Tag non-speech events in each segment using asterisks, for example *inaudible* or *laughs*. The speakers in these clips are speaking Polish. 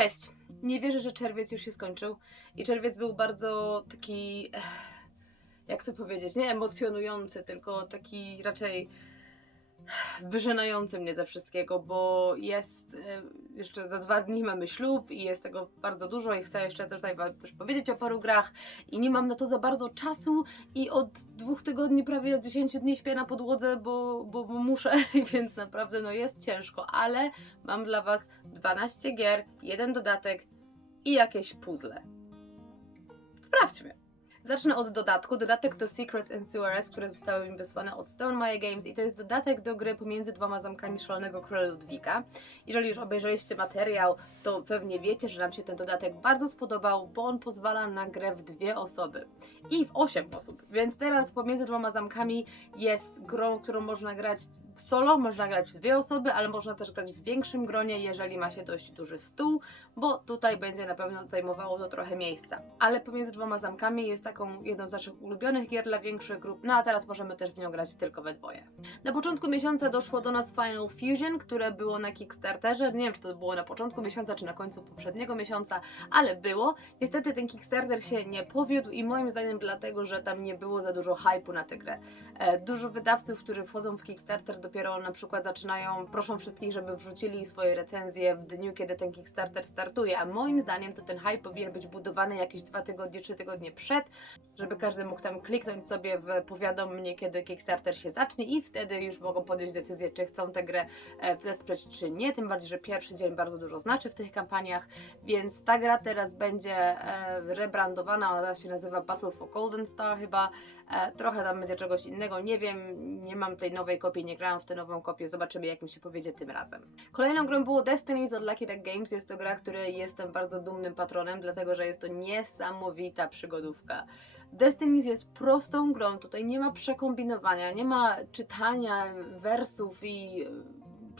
Cześć! Nie wierzę, że czerwiec już się skończył. I czerwiec był bardzo taki. eh, Jak to powiedzieć? Nie emocjonujący, tylko taki raczej wyżynający mnie ze wszystkiego, bo jest e, jeszcze za dwa dni mamy ślub i jest tego bardzo dużo i chcę jeszcze tutaj też powiedzieć o paru grach i nie mam na to za bardzo czasu i od dwóch tygodni, prawie od 10 dni śpię na podłodze, bo, bo, bo muszę, *laughs* więc naprawdę no jest ciężko, ale mam dla Was 12 gier, jeden dodatek i jakieś puzzle. Sprawdźmy. Zacznę od dodatku. Dodatek to Secrets and Sewers, które zostały mi wysłane od Stone Maya Games i to jest dodatek do gry pomiędzy dwoma zamkami Szalonego Króla Ludwika. Jeżeli już obejrzeliście materiał, to pewnie wiecie, że nam się ten dodatek bardzo spodobał, bo on pozwala na grę w dwie osoby i w osiem osób. Więc teraz pomiędzy dwoma zamkami jest grą, którą można grać w solo, można grać w dwie osoby, ale można też grać w większym gronie, jeżeli ma się dość duży stół, bo tutaj będzie na pewno zajmowało to trochę miejsca. Ale pomiędzy dwoma zamkami jest taką jedną z naszych ulubionych gier dla większych grup, no a teraz możemy też w nią grać tylko we dwoje. Na początku miesiąca doszło do nas Final Fusion, które było na Kickstarterze. Nie wiem, czy to było na początku miesiąca, czy na końcu poprzedniego miesiąca, ale było. Niestety ten Kickstarter się nie powiódł i moim zdaniem dlatego, że tam nie było za dużo hypu na tę grę. E, Dużo wydawców, którzy wchodzą w Kickstarter dopiero na przykład zaczynają, proszą wszystkich, żeby wrzucili swoje recenzje w dniu, kiedy ten Kickstarter startuje, a moim zdaniem to ten hype powinien być budowany jakieś dwa tygodnie, trzy tygodnie przed, żeby każdy mógł tam kliknąć sobie w powiadom mnie, kiedy Kickstarter się zacznie i wtedy już mogą podjąć decyzję, czy chcą tę grę e, wesprzeć, czy nie, tym bardziej, że pierwszy dzień bardzo dużo znaczy w tych kampaniach, więc ta gra teraz będzie e, rebrandowana, ona się nazywa Battle for Golden Star chyba, E, trochę tam będzie czegoś innego, nie wiem, nie mam tej nowej kopii, nie grałam w tę nową kopię, zobaczymy jak mi się powiedzie tym razem. Kolejną grą było Destinies od Lucky Duck Games, jest to gra, której jestem bardzo dumnym patronem, dlatego że jest to niesamowita przygodówka. Destinies jest prostą grą, tutaj nie ma przekombinowania, nie ma czytania wersów i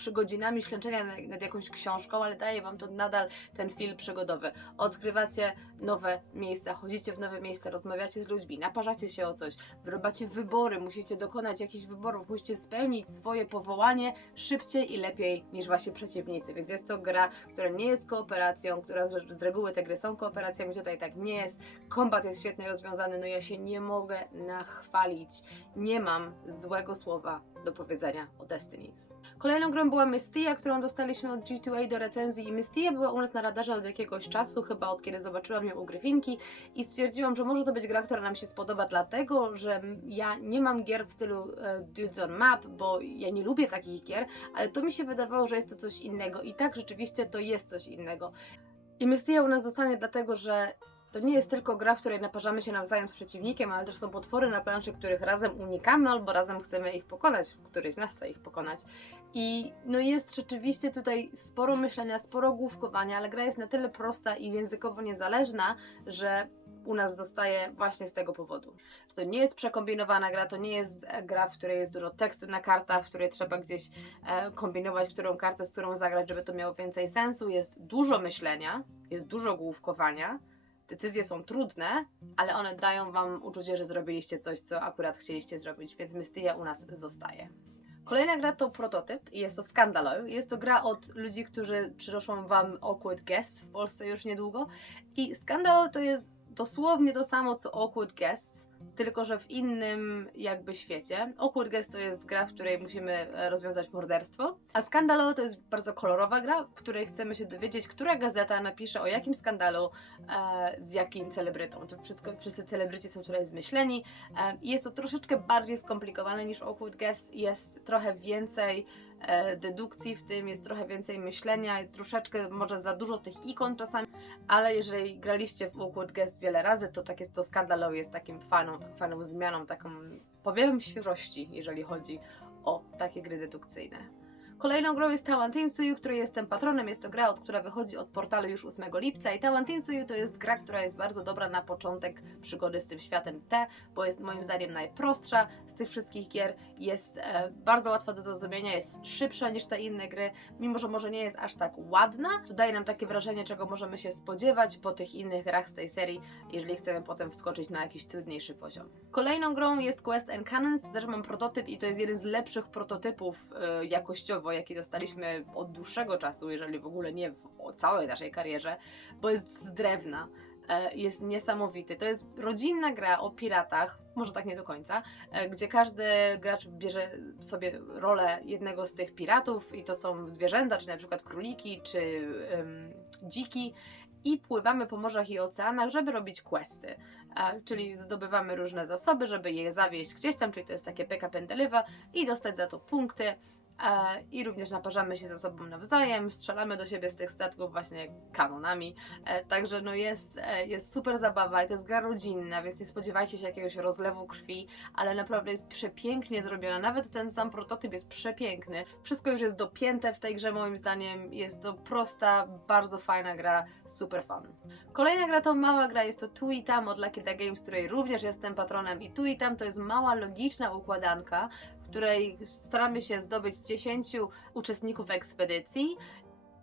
e, przygodzinami ślęczenia nad, nad jakąś książką, ale daje Wam to nadal ten film przygodowy. Odkrywacie nowe miejsca, chodzicie w nowe miejsca, rozmawiacie z ludźmi, naparzacie się o coś, wyrobacie wybory, musicie dokonać jakichś wyborów, musicie spełnić swoje powołanie szybciej i lepiej niż wasi przeciwnicy. Więc jest to gra, która nie jest kooperacją, która z z reguły te gry są kooperacjami, tutaj tak nie jest. Kombat jest świetnie rozwiązany, no ja się nie mogę nachwalić. Nie mam złego słowa do powiedzenia o Destinies. Kolejną grą była Mystia, którą dostaliśmy od G2A do recenzji i Mystia była u nas na radarze od jakiegoś czasu, chyba od kiedy zobaczyłam ją u Gryfinki i stwierdziłam, że może to być gra, która nam się spodoba dlatego, że ja nie mam gier w stylu e, Dudes on Map, bo ja nie lubię takich gier, ale to mi się wydawało, że jest to coś innego i tak rzeczywiście to jest coś innego. I Mystia u nas zostanie dlatego, że to nie jest tylko gra, w której naparzamy się nawzajem z przeciwnikiem, ale też są potwory na planszy, których razem unikamy albo razem chcemy ich pokonać, któryś z nas chce ich pokonać. I no jest rzeczywiście tutaj sporo myślenia, sporo główkowania, ale gra jest na tyle prosta i językowo niezależna, że u nas zostaje właśnie z tego powodu. To nie jest przekombinowana gra, to nie jest e, gra, w której jest dużo tekstu na kartach, w której trzeba gdzieś e, kombinować, którą kartę z którą zagrać, żeby to miało więcej sensu. Jest dużo myślenia, jest dużo główkowania. Decyzje są trudne, ale one dają Wam uczucie, że zrobiliście coś, co akurat chcieliście zrobić, więc Mystia u nas zostaje. Kolejna gra to prototyp i jest to Scandalo. Jest to gra od ludzi, którzy przynoszą Wam Awkward Guests w Polsce już niedługo. I Scandalo to jest dosłownie to samo co Awkward Guests, tylko że w innym jakby świecie. Guest to jest gra, w której musimy e, rozwiązać morderstwo, a Scandalo to jest bardzo kolorowa gra, w której chcemy się dowiedzieć, która gazeta napisze o jakim skandalu e, z jakim celebrytą. To wszystko, wszyscy celebryci są tutaj zmyśleni e, jest to troszeczkę bardziej skomplikowane niż Awkward. Jest trochę więcej e, dedukcji w tym, jest trochę więcej myślenia, troszeczkę może za dużo tych ikon czasami, ale jeżeli graliście w Awkward Guest wiele razy, to takie to skandalowe jest takim fajną, tak fajną zmianą, taką powiem świeżości, jeżeli chodzi o takie gry dedukcyjne. Kolejną grą jest Tawantinsuyu, której jestem patronem. Jest to gra, od która wychodzi od portalu już 8 lipca i Tawantinsuyu to jest gra, która jest bardzo dobra na początek przygody z tym światem T, bo jest moim zdaniem najprostsza z tych wszystkich gier. Jest e, bardzo łatwa do zrozumienia, jest szybsza niż te inne gry, mimo że może nie jest aż tak ładna, to daje nam takie wrażenie, czego możemy się spodziewać po tych innych grach z tej serii, jeżeli chcemy potem wskoczyć na jakiś trudniejszy poziom. Kolejną grą jest Quest and Cannons, też mam prototyp i to jest jeden z lepszych prototypów e, jakościowo, dodatkowo, jaki dostaliśmy od dłuższego czasu, jeżeli w ogóle nie w całej naszej karierze, bo jest z drewna. e, Jest niesamowity. To jest rodzinna gra o piratach, może tak nie do końca, e, gdzie każdy gracz bierze sobie rolę jednego z tych piratów i to są zwierzęta, czy na przykład króliki, czy dziki i pływamy po morzach i oceanach, żeby robić questy. E, czyli zdobywamy różne zasoby, żeby je zawieźć gdzieś tam, czyli to jest takie and deliver i dostać za to punkty. E, I również naparzamy się ze sobą nawzajem, strzelamy do siebie z tych statków właśnie kanonami. E, także no jest, e, jest super zabawa i to jest gra rodzinna, więc nie spodziewajcie się jakiegoś rozlewu krwi, ale naprawdę jest przepięknie zrobiona. Nawet ten sam prototyp jest przepiękny. Wszystko już jest dopięte w tej grze moim zdaniem. Jest to prosta, bardzo fajna gra, super fun. Kolejna gra to mała gra, jest to Tu i Tam od Lucky The Games, której również jestem patronem i Tu i Tam to jest mała, logiczna układanka, której staramy się zdobyć 10 uczestników ekspedycji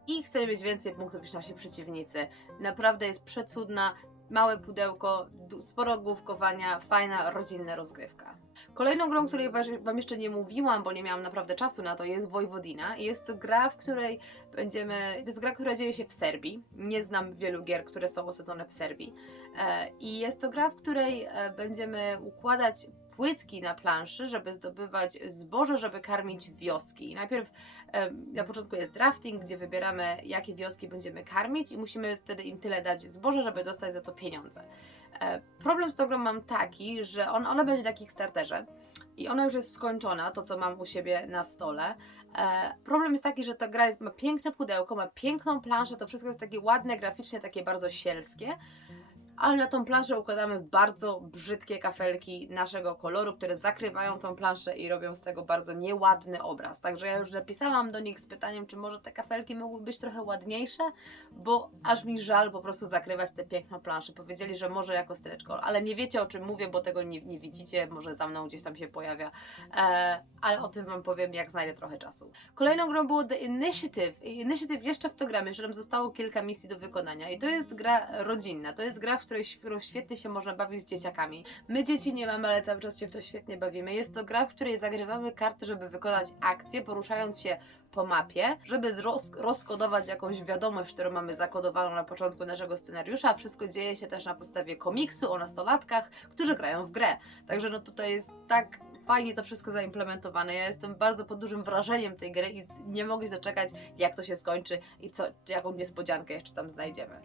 i chcemy mieć więcej punktów niż nasi przeciwnicy. Naprawdę jest przecudna, małe pudełko, sporo główkowania, fajna, rodzinna rozgrywka. Kolejną grą, której Wam jeszcze nie mówiłam, bo nie miałam naprawdę czasu na to, jest Wojwodina. Jest to gra, w której będziemy. To jest gra, która dzieje się w Serbii. Nie znam wielu gier, które są osadzone w Serbii. E, I jest to gra, w której e, będziemy układać płytki na planszy, żeby zdobywać zboże, żeby karmić wioski. I najpierw na początku jest drafting, gdzie wybieramy, jakie wioski będziemy karmić, i musimy wtedy im tyle dać zboża, żeby dostać za to pieniądze. E, problem z tą grą mam taki, że on, ona będzie na Kickstarterze i ona już jest skończona, to co mam u siebie na stole. E, problem jest taki, że ta gra jest, ma piękne pudełko, ma piękną planszę, to wszystko jest takie ładne, graficznie, takie bardzo sielskie. Ale na tą planszę układamy bardzo brzydkie kafelki naszego koloru, które zakrywają tą planszę i robią z tego bardzo nieładny obraz. Także ja już napisałam do nich z pytaniem, czy może te kafelki mogły być trochę ładniejsze, bo aż mi żal po prostu zakrywać tę piękną planszę. Powiedzieli, że może jako stretch goal, ale nie wiecie o czym mówię, bo tego nie, nie widzicie, może za mną gdzieś tam się pojawia, e, ale o tym Wam powiem, jak znajdę trochę czasu. Kolejną grą było The Initiative. I Initiative jeszcze w to gramy, jeszcze zostało kilka misji do wykonania i to jest gra rodzinna, to jest gra, w której w którą świetnie się można bawić z dzieciakami. My dzieci nie mamy, ale cały czas się w to świetnie bawimy. Jest to gra, w której zagrywamy karty, żeby wykonać akcję, poruszając się po mapie, żeby zroz rozkodować jakąś wiadomość, którą mamy zakodowaną na początku naszego scenariusza. Wszystko dzieje się też na podstawie komiksu o nastolatkach, którzy grają w grę. Także no tutaj jest tak fajnie to wszystko zaimplementowane. Ja jestem bardzo pod dużym wrażeniem tej gry i nie mogę się doczekać, jak to się skończy i co, jaką niespodziankę jeszcze tam znajdziemy.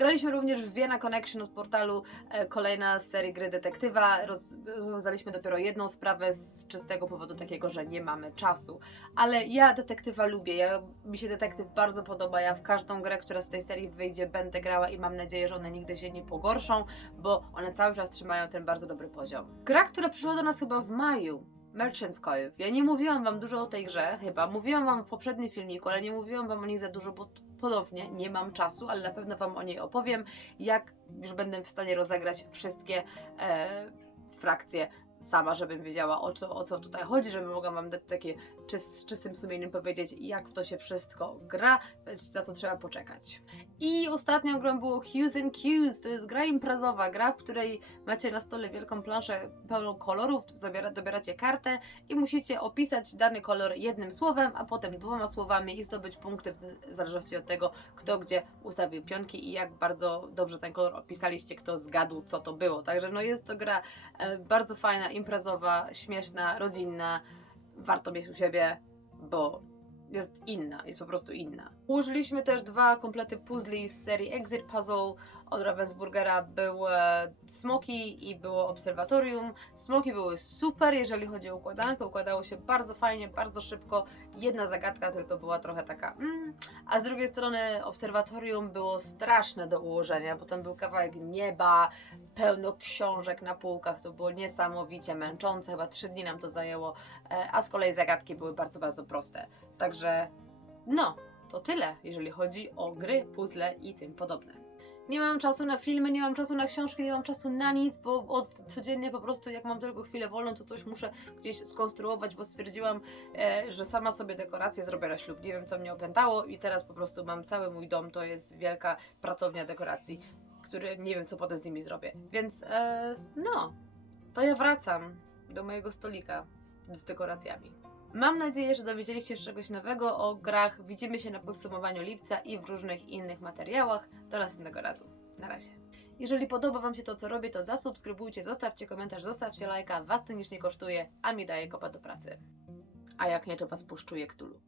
Graliśmy również w Vienna Connection od portalu, e, kolejna z serii gry detektywa. Roz- Rozwiązaliśmy dopiero jedną sprawę z czystego powodu takiego, że nie mamy czasu. Ale ja detektywa lubię, ja, mi się detektyw bardzo podoba. Ja w każdą grę, która z tej serii wyjdzie, będę grała i mam nadzieję, że one nigdy się nie pogorszą, bo one cały czas trzymają ten bardzo dobry poziom. Gra, która przyszła do nas chyba w maju. Merchant's Cove. Ja nie mówiłam Wam dużo o tej grze, chyba. Mówiłam Wam w poprzednim filmiku, ale nie mówiłam Wam o niej za dużo, bo ponownie nie mam czasu, ale na pewno Wam o niej opowiem, jak już będę w stanie rozegrać wszystkie e, frakcje sama, żebym wiedziała o co, o co tutaj chodzi, żebym mogła Wam dać takie z czystym sumieniem powiedzieć, jak w to się wszystko gra, na to trzeba poczekać. I ostatnią grą było Hues and Cues, to jest gra imprezowa, gra, w której macie na stole wielką planszę pełną kolorów, zabiera, dobieracie kartę i musicie opisać dany kolor jednym słowem, a potem dwoma słowami i zdobyć punkty w, w zależności od tego, kto gdzie ustawił pionki i jak bardzo dobrze ten kolor opisaliście, kto zgadł, co to było. Także no jest to gra e, bardzo fajna, imprezowa, śmieszna, rodzinna. Warto mieć u siebie, bo jest inna, jest po prostu inna. Ułożyliśmy też dwa komplety puzli z serii Exit Puzzle od Ravensburgera. Były smoki i było obserwatorium. Smoki były super, jeżeli chodzi o układankę. Układało się bardzo fajnie, bardzo szybko. Jedna zagadka tylko była trochę taka mm, a z drugiej strony obserwatorium było straszne do ułożenia, bo tam był kawałek nieba, pełno książek na półkach, to było niesamowicie męczące, chyba trzy dni nam to zajęło, e, a z kolei zagadki były bardzo, bardzo proste. Także no, to tyle, jeżeli chodzi o gry, puzzle i tym podobne. Nie mam czasu na filmy, nie mam czasu na książki, nie mam czasu na nic, bo od codziennie po prostu jak mam tylko chwilę wolną, to coś muszę gdzieś skonstruować, bo stwierdziłam, e, że sama sobie dekoracje zrobię na ślub. Nie wiem, co mnie opętało i teraz po prostu mam cały mój dom, to jest wielka pracownia dekoracji, który nie wiem, co potem z nimi zrobię. Więc e, no, to ja wracam do mojego stolika z dekoracjami. Mam nadzieję, że dowiedzieliście się czegoś nowego o grach. Widzimy się na podsumowaniu lipca i w różnych innych materiałach. Do następnego razu. Na razie. Jeżeli podoba Wam się to, co robię, to zasubskrybujcie, zostawcie komentarz, zostawcie lajka. Was to nic nie kosztuje, a mi daje kopa do pracy. A jak nie, to Was puszczuje Ktulu.